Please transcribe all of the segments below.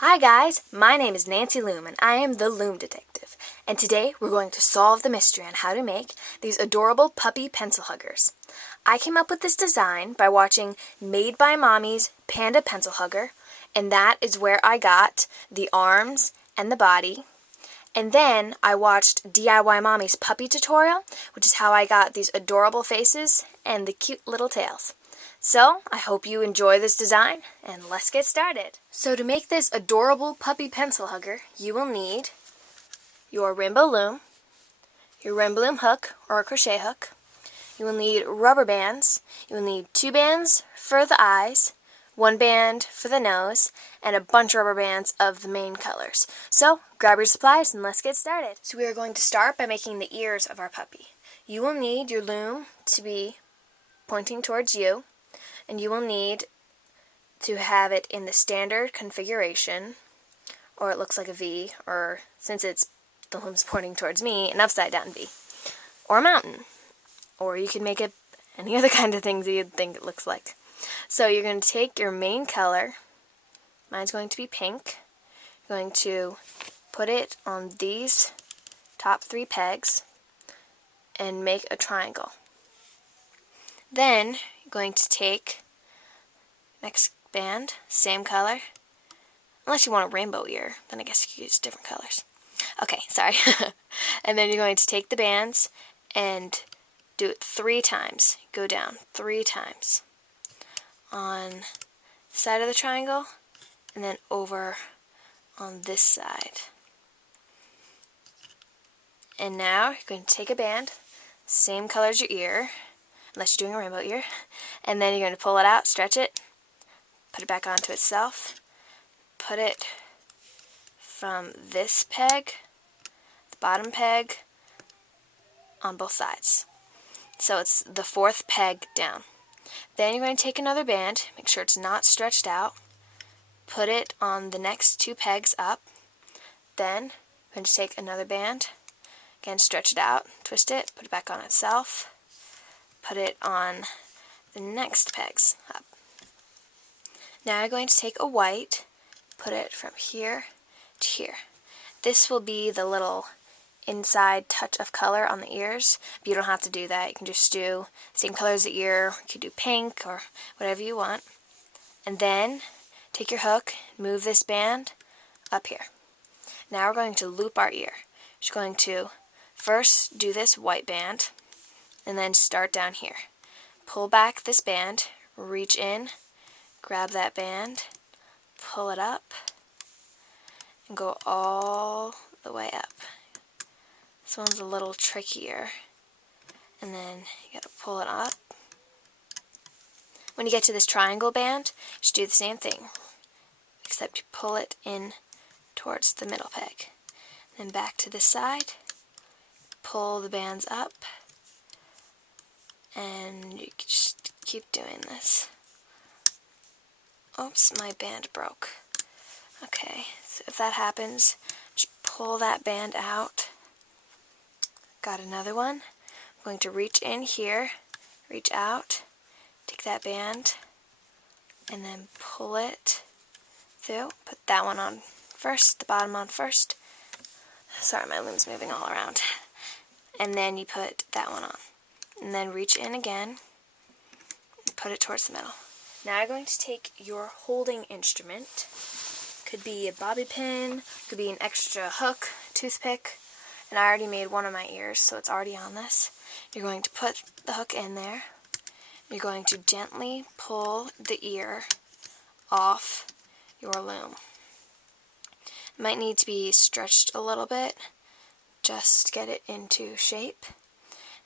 Hi guys, my name is Nancy Loom and I am the Loom Detective. And today we're going to solve the mystery on how to make these adorable puppy pencil huggers. I came up with this design by watching Made by Mommy's Panda Pencil Hugger, and that is where I got the arms and the body. And then I watched DIY Mommy's puppy tutorial, which is how I got these adorable faces and the cute little tails. So, I hope you enjoy this design, and let's get started. So to make this adorable puppy pencil hugger, you will need your rainbow loom, your rainbow loom hook or a crochet hook. You will need rubber bands. You will need 2 bands for the eyes, 1 band for the nose, and a bunch of rubber bands of the main colors. So, grab your supplies and let's get started. So we are going to start by making the ears of our puppy. You will need your loom to be pointing towards you, and you will need to have it in the standard configuration, or it looks like a V, or since the loom's pointing towards me, an upside down V, or a mountain, or you can make it any other kind of things you'd think it looks like. So you're going to take your main color, mine's going to be pink, you're going to put it on these top 3 pegs and make a triangle. Then you're going to take next band, same color, unless you want a rainbow ear, then I guess you could use different colors. Okay, sorry. And then you're going to take the bands and do it 3 times. Go down 3 times on the side of the triangle and then over on this side. And now you're going to take a band, same color as your ear, unless you're doing a rainbow ear, and then you're going to pull it out, stretch it, put it back onto itself, put it from this peg, the bottom peg, on both sides. So it's the 4th peg down. Then you're going to take another band, make sure it's not stretched out, put it on the next 2 pegs up, then you're going to take another band, again stretch it out, twist it, put it back on itself, put it on the next pegs up. Now you're going to take a white, put it from here to here. This will be the little inside touch of color on the ears, but you don't have to do that. You can just do the same color as the ear, you could do pink or whatever you want. And then take your hook, move this band up here. Now we're going to loop our ear. Just going to first do this white band, and then start down here. Pull back this band, reach in, grab that band, pull it up, and go all the way up. This one's a little trickier. And then you gotta pull it up. When you get to this triangle band, just do the same thing, except you pull it in towards the middle peg. Then back to this side, pull the bands up, and you can just keep doing this. Oops, my band broke. Okay, so if that happens, just pull that band out. Got another one. I'm going to reach in here, reach out, take that band, and then pull it through. Put that one on first, the bottom on first. Sorry, my loom's moving all around. And then you put that one on. And then reach in again, and put it towards the middle. Now you're going to take your holding instrument. Could be a bobby pin, could be an extra hook, toothpick, and I already made one of my ears, so it's already on this. You're going to put the hook in there. You're going to gently pull the ear off your loom. It might need to be stretched a little bit, just get it into shape.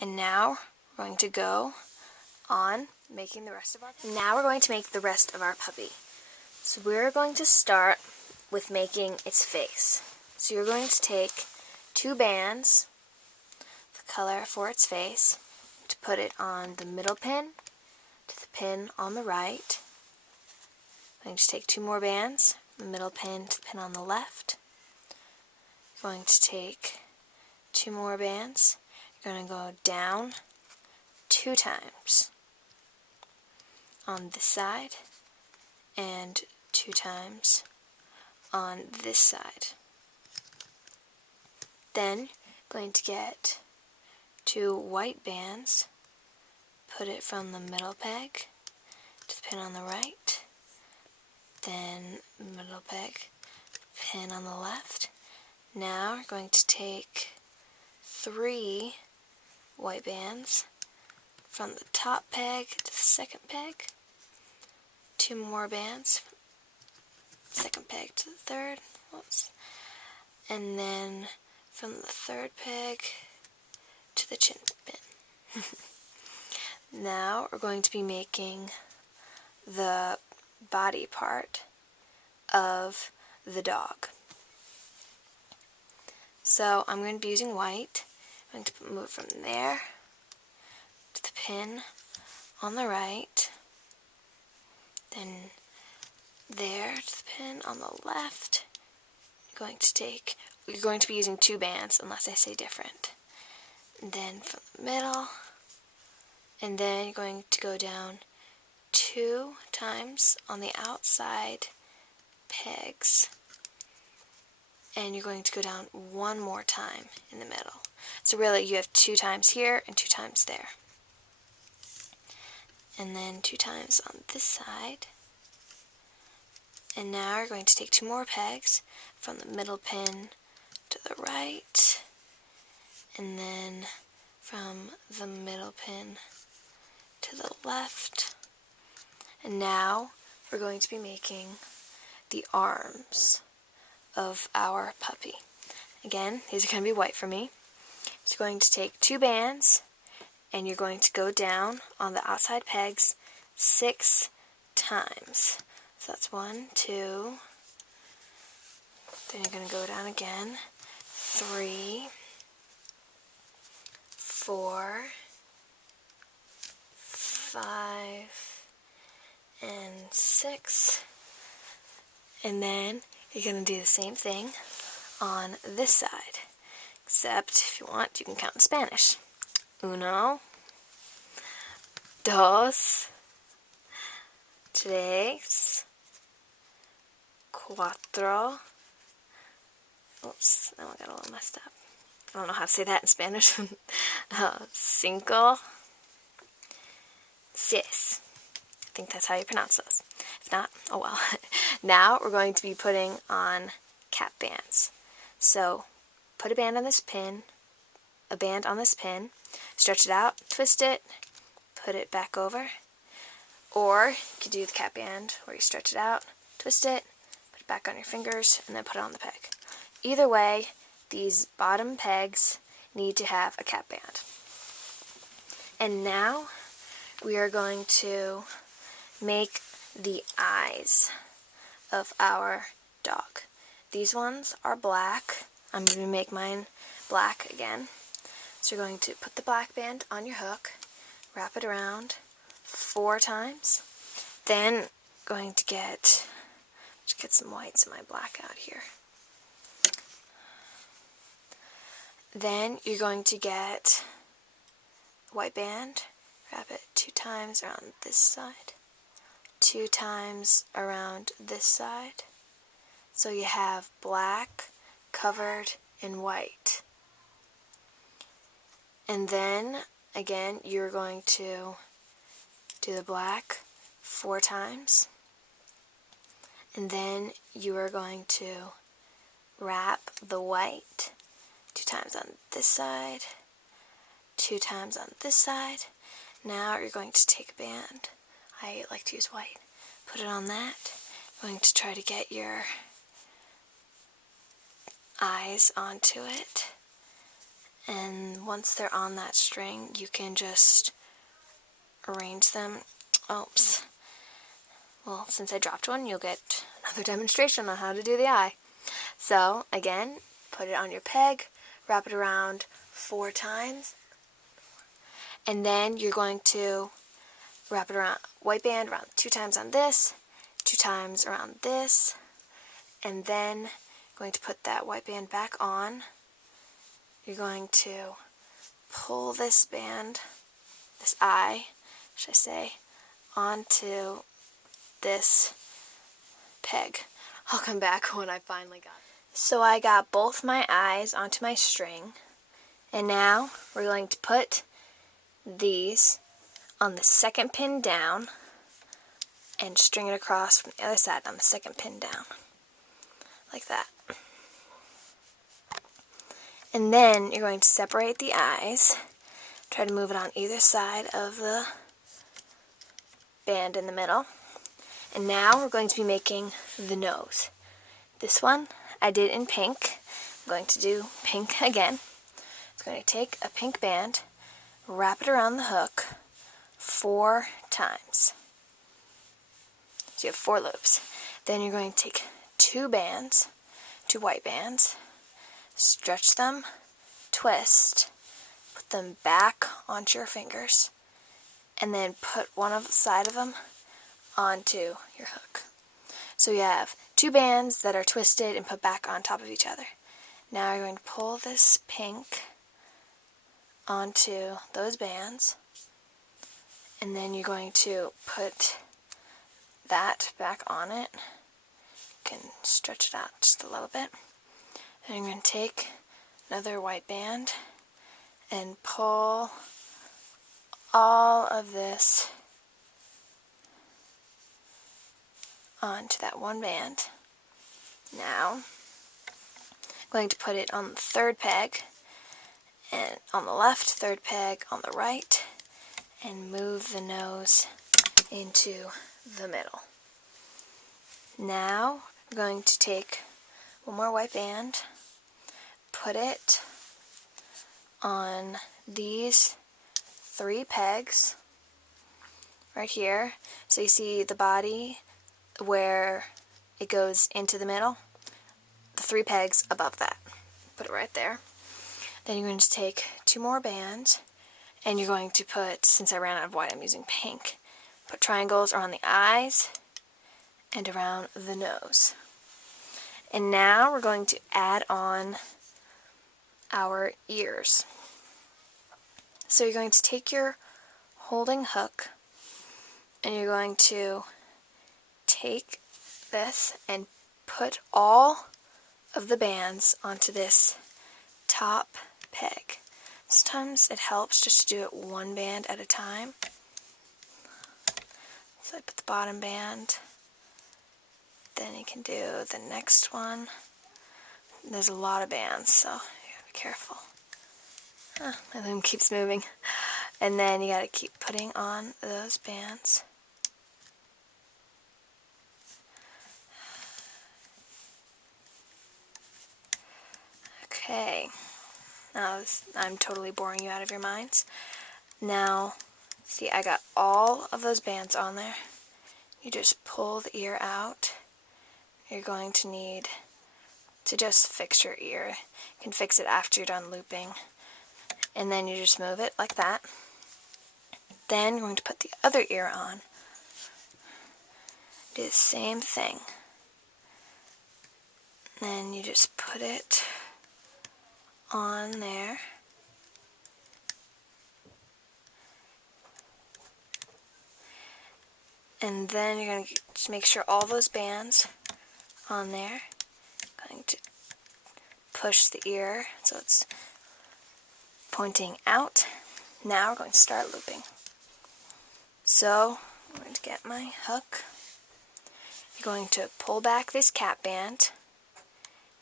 And now we're going to go on making the rest of our puppy. Now we're going to make the rest of our puppy. So we're going to start with making its face. So you're going to take 2 bands, the color for its face, to put it on the middle pin, to the pin on the right. I'm going to take 2 more bands, the middle pin to the pin on the left. You're going to take 2 more bands. You're going to go down 2 times on this side and 2 times on this side. Then going to get 2 white bands, put it from the middle peg to the pin on the right, then middle peg, pin on the left. Now we're going to take 3 white bands from the top peg to the second peg, 2 more bands, second peg to the third, and then from the third peg to the chin pin. Now we're going to be making the body part of the dog. So I'm going to be using white. I'm going to move from there to the pin on the right, then there to the pin on the left. You're going to be using 2 bands unless I say different. And then from the middle, and then you're going to go down 2 times on the outside pegs, and you're going to go down 1 more time in the middle. So really you have 2 times here and 2 times there. And then 2 times on this side. And now we're going to take 2 more pegs from the middle pin to the right, and then from the middle pin to the left. And now we're going to be making the arms of our puppy. Again, these are going to be white for me. So you're going to take 2 bands, and you're going to go down on the outside pegs 6 times. So that's 1, 2, then you're going to go down again, 3, 4, 5, and 6. And then you're going to do the same thing on this side, except if you want, you can count in Spanish. 1, 2, 3, 4. Oops, that one got a little messed up. I don't know how to say that in Spanish. 5, 6. I think that's how you pronounce those. If not, oh well. Now we're going to be putting on cap bands. So put a band on this pin, stretch it out, twist it, put it back over. Or you could do the cap band where you stretch it out, twist it, put it back on your fingers, and then put it on the peg. Either way, these bottom pegs need to have a cap band. And now we are going to make the eyes of our dog. These ones are black. I'm going to make mine black again. So you're going to put the black band on your hook, wrap it around 4 times. Then going to get some whites in my black out here. Then you're going to get a white band, wrap it 2 times around this side, 2 times around this side. So you have black covered in white. And then, again, you're going to do the black 4 times. And then you are going to wrap the white 2 times on this side, 2 times on this side. Now you're going to take a band. I like to use white. Put it on that. You're going to try to get your eyes onto it. And once they're on that string, you can just arrange them. Oops. Well, since I dropped one, you'll get another demonstration on how to do the eye. So, again, put it on your peg, wrap it around 4 times, and then you're going to wrap it around, white band around 2 times on this, 2 times around this, and then going to put that white band back on. You're going to pull this band, this eye, should I say, onto this peg. I'll come back when I finally got it. So I got both my eyes onto my string, and now we're going to put these on the second pin down and string it across from the other side on the second pin down, like that. And then you're going to separate the eyes, try to move it on either side of the band in the middle. And now we're going to be making the nose. This one I did in pink. I'm going to do pink again. I'm going to take a pink band, wrap it around the hook 4 times. So you have 4 loops. Then you're going to take 2 bands, 2 white bands, stretch them, twist, put them back onto your fingers, and then put one side of them onto your hook. So you have 2 bands that are twisted and put back on top of each other. Now you're going to pull this pink onto those bands, and then you're going to put that back on it. You can stretch it out just a little bit. And you're going to take another white band and pull all of this onto that one band. Now, I'm going to put it on the 3rd peg, and on the left, 3rd peg on the right, and move the nose into the middle. Now, we're going to take one more white band, put it on these 3 pegs right here. So you see the body where it goes into the middle, the 3 pegs above that. Put it right there. Then you're going to take 2 more bands, and you're going to put, since I ran out of white, I'm using pink, put triangles around the eyes and around the nose. And now we're going to add on our ears. So you're going to take your holding hook, and you're going to take this and put all of the bands onto this top peg. Sometimes it helps just to do it 1 band at a time. So I put the bottom band, then you can do the next one. There's a lot of bands, so you gotta be careful. My loom keeps moving. And then you gotta keep putting on those bands. Okay, now I'm totally boring you out of your minds. Now, see, I got all of those bands on there. You just pull the ear out. You're going to need to just fix your ear. You can fix it after you're done looping. And then you just move it like that. Then you're going to put the other ear on. Do the same thing. Then you just put it on there. And then you're going to just make sure all those bands on there. Going to push the ear so it's pointing out. Now we're going to start looping. So I'm going to get my hook. You're going to pull back this cap band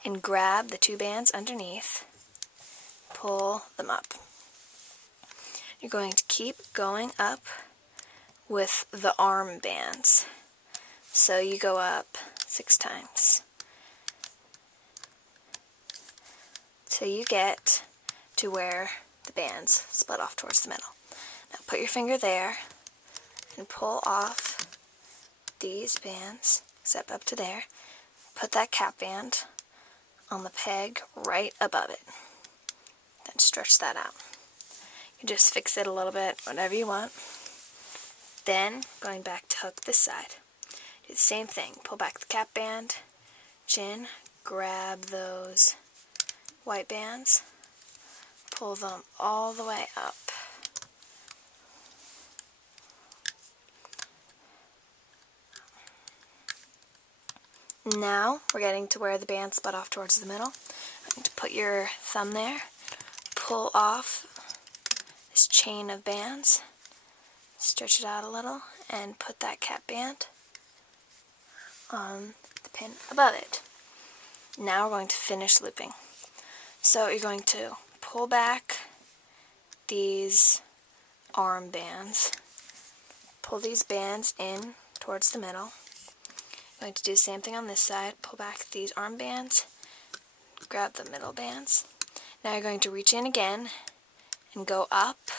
and grab the 2 bands underneath. Pull them up. You're going to keep going up with the arm bands. So you go up 6 times till you get to where the bands split off towards the middle. Now put your finger there and pull off these bands, except up to there. Put that cap band on the peg right above it. Then stretch that out. You just fix it a little bit, whatever you want. Then, going back to hook this side. Do the same thing. Pull back the cap band, chin, grab those white bands, pull them all the way up. Now we're getting to where the bands split off towards the middle. I'm going to put your thumb there, pull off this chain of bands, stretch it out a little, and put that cap band on the pin above it. Now we're going to finish looping. So you're going to pull back these arm bands, pull these bands in towards the middle. I'm going to do the same thing on this side, pull back these arm bands, grab the middle bands. Now you're going to reach in again and go up,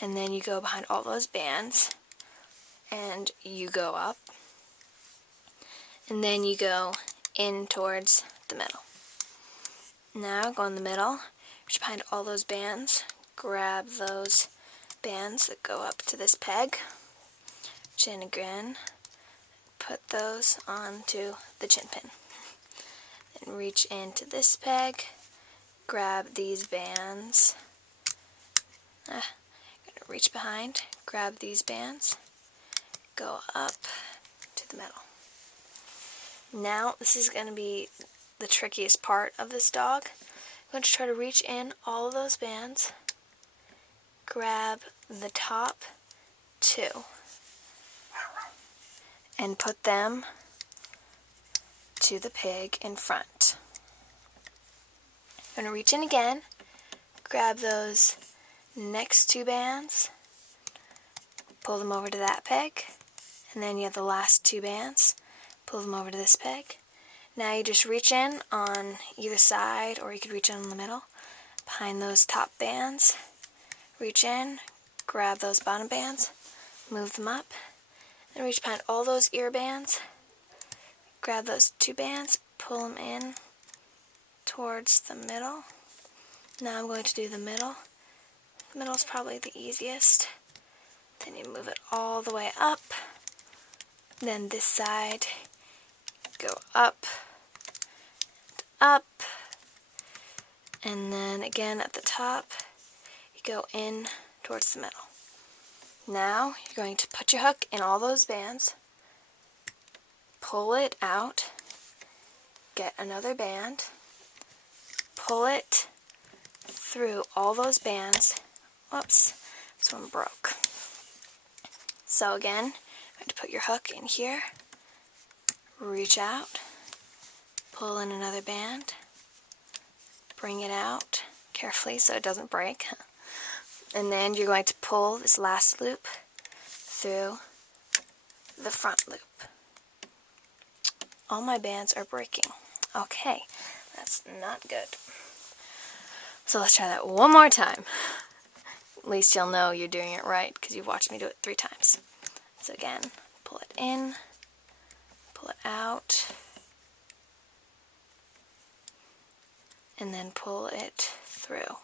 and then you go behind all those bands and you go up, and then you go in towards the middle. Now go in the middle, reach behind all those bands, grab those bands that go up to this peg, reach in again, put those onto the chin pin. Then reach into this peg, grab these bands, reach behind, grab these bands, go up to the middle. Now this is going to be the trickiest part of this dog. I'm going to try to reach in all of those bands, grab the top two, and put them to the pig in front. I'm going to reach in again, grab those next two bands, pull them over to that peg, and then you have the last two bands, pull them over to this peg. Now you just reach in on either side, or you could reach in the middle, behind those top bands, reach in, grab those bottom bands, move them up, then reach behind all those ear bands, grab those two bands, pull them in towards the middle. Now I'm going to do the middle. The middle is probably the easiest. Then you move it all the way up. Then this side, go up, and then again at the top, you go in towards the middle. Now you're going to put your hook in all those bands, pull it out, get another band, pull it through all those bands. Whoops, this one broke. So again, you're going to put your hook in here, reach out, pull in another band, bring it out carefully so it doesn't break, and then you're going to pull this last loop through the front loop. All my bands are breaking. Okay, that's not good. So let's try that one more time. At least you'll know you're doing it right because you've watched me do it 3 times. So again, pull it in, pull it out, and then pull it through.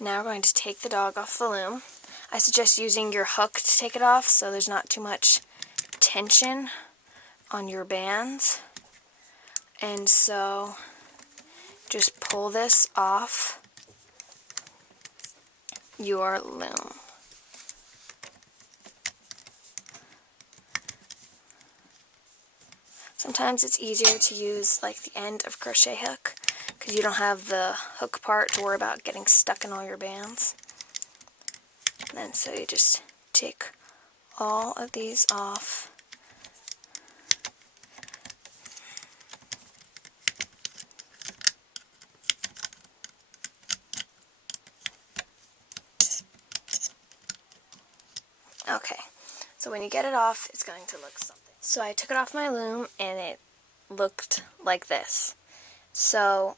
Now we're going to take the dog off the loom. I suggest using your hook to take it off so there's not too much tension on your bands. And so just pull this off your loom. Sometimes it's easier to use like the end of crochet hook because you don't have the hook part to worry about getting stuck in all your bands. And then so you just take all of these off. Okay, so when you get it off, it's going to look something. So I took it off my loom and it looked like this. So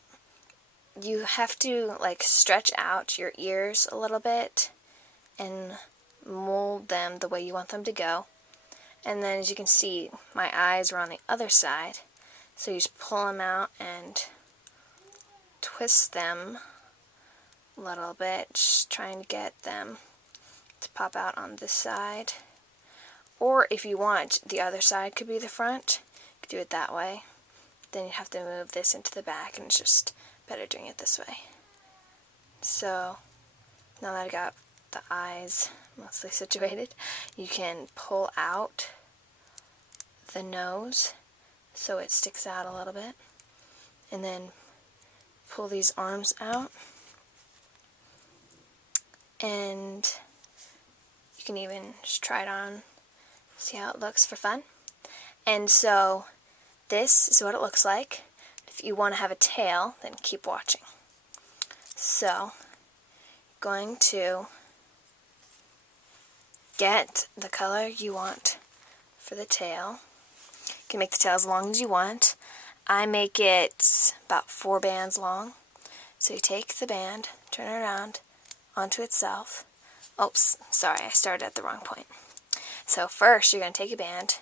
you have to like stretch out your ears a little bit and mold them the way you want them to go. And then as you can see, my eyes are on the other side. So you just pull them out and twist them a little bit, just trying to get them to pop out on this side. Or if you want, the other side could be the front. You could do it that way. Then you have to move this into the back, and it's just better doing it this way. So now that I got the eyes mostly situated, you can pull out the nose so it sticks out a little bit. And then pull these arms out. And you can even just try it on, see how it looks for fun. And so this is what it looks like. If you want to have a tail, then keep watching. So, going to get the color you want for the tail. You can make the tail as long as you want. I make it about 4 bands long. So you take the band, turn it around onto itself. Oops, sorry, I started at the wrong point. So first you're going to take a band,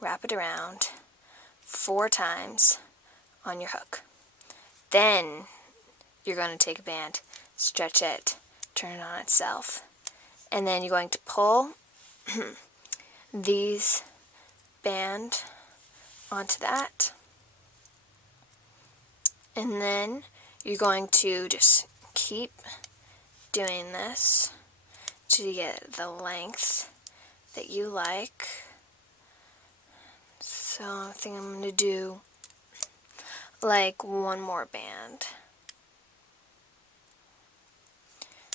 wrap it around 4 times on your hook. Then you're going to take a band, stretch it, turn it on itself. And then you're going to pull these band onto that. And then you're going to just keep doing this till you get the length that you like. So I think I'm going to do like 1 more band.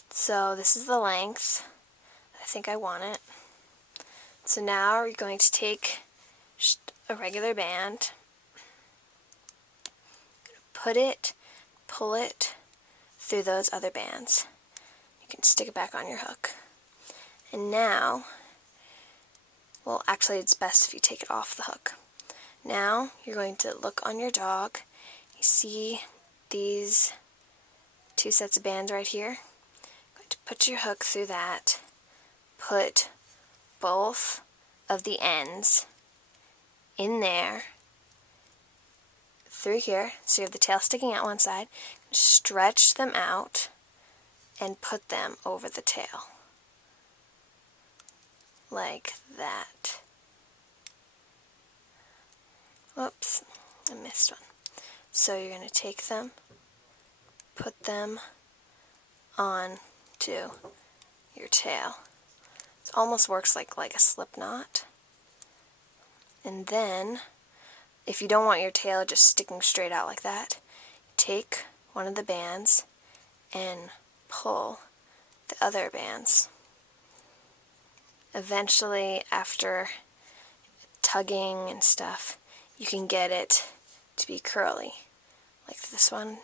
So this is the length. I think I want it. So now you're going to take just a regular band, put it, pull it through those other bands. You can stick it back on your hook. And now, well, actually it's best if you take it off the hook. Now you're going to look on your dog. You see these 2 sets of bands right here? You're going to put your hook through that. Put both of the ends in there through here, so you have the tail sticking out one side. Stretch them out and put them over the tail like that. Whoops, I missed one. So you're going to take them, put them on to your tail. It almost works like a slip knot. And then if you don't want your tail just sticking straight out like that, take one of the bands and pull the other bands. Eventually, after tugging and stuff, you can get it to be curly, like this one.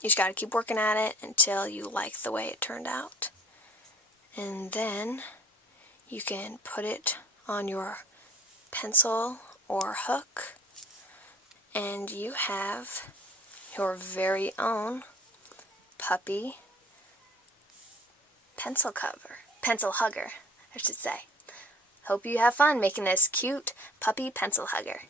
You just got to keep working at it until you like the way it turned out. And then you can put it on your pencil or hook, and you have your very own puppy pencil hugger, I should say. Hope you have fun making this cute puppy pencil hugger.